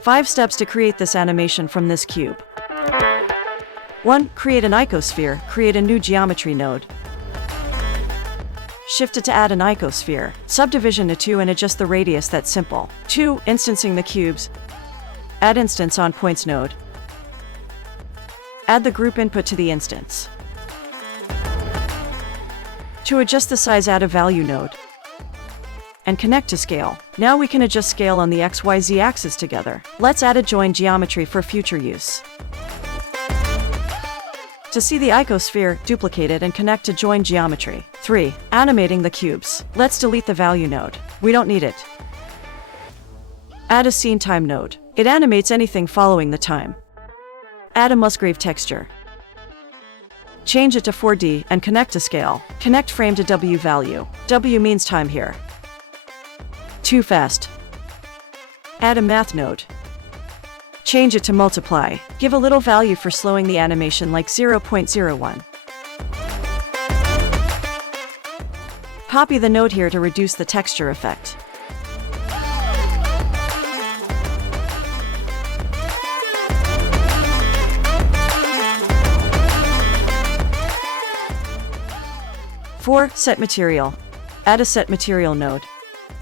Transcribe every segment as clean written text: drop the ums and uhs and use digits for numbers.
5 steps to create this animation from this cube. 1. Create an icosphere. Create a new geometry node. Shift it to add an icosphere. Subdivision to 2 and adjust the radius. That's simple. 2. Instancing the cubes. Add instance on points node. Add the group input to the instance. To adjust the size, add a value node. And connect to scale. Now we can adjust scale on the XYZ axis together. Let's add a join geometry for future use. To see the icosphere, duplicate it and connect to join geometry. 3. Animating the cubes. Let's delete the value node. We don't need it. Add a scene time node. It animates anything following the time. Add a Musgrave texture. Change it to 4D and connect to scale. Connect frame to W value. W means time here. Too fast. Add a math node. Change it to multiply. Give a little value for slowing the animation like 0.01. Copy the node here to reduce the texture effect. Four, set material. Add a set material node.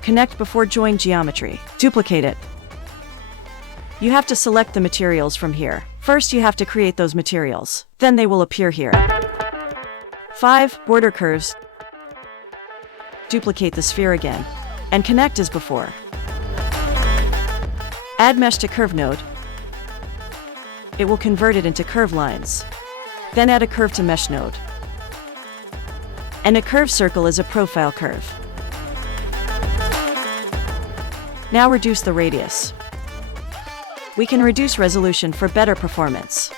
Connect before join geometry. Duplicate it. You have to select the materials from here. First you have to create those materials. Then they will appear here. 5. Border curves. Duplicate the sphere again. And connect as before. Add mesh to curve node. It will convert it into curve lines. Then add a curve to mesh node. And a curve circle is a profile curve. Now reduce the radius. We can reduce resolution for better performance.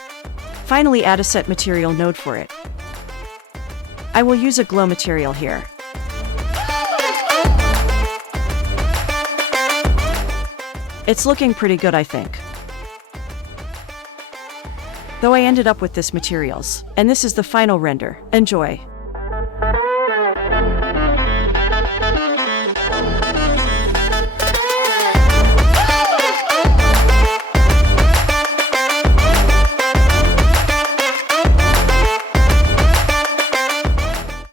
Finally, add a set material node for it. I will use a glow material here. It's looking pretty good, I think. Though I ended up with this materials, and this is the final render. Enjoy!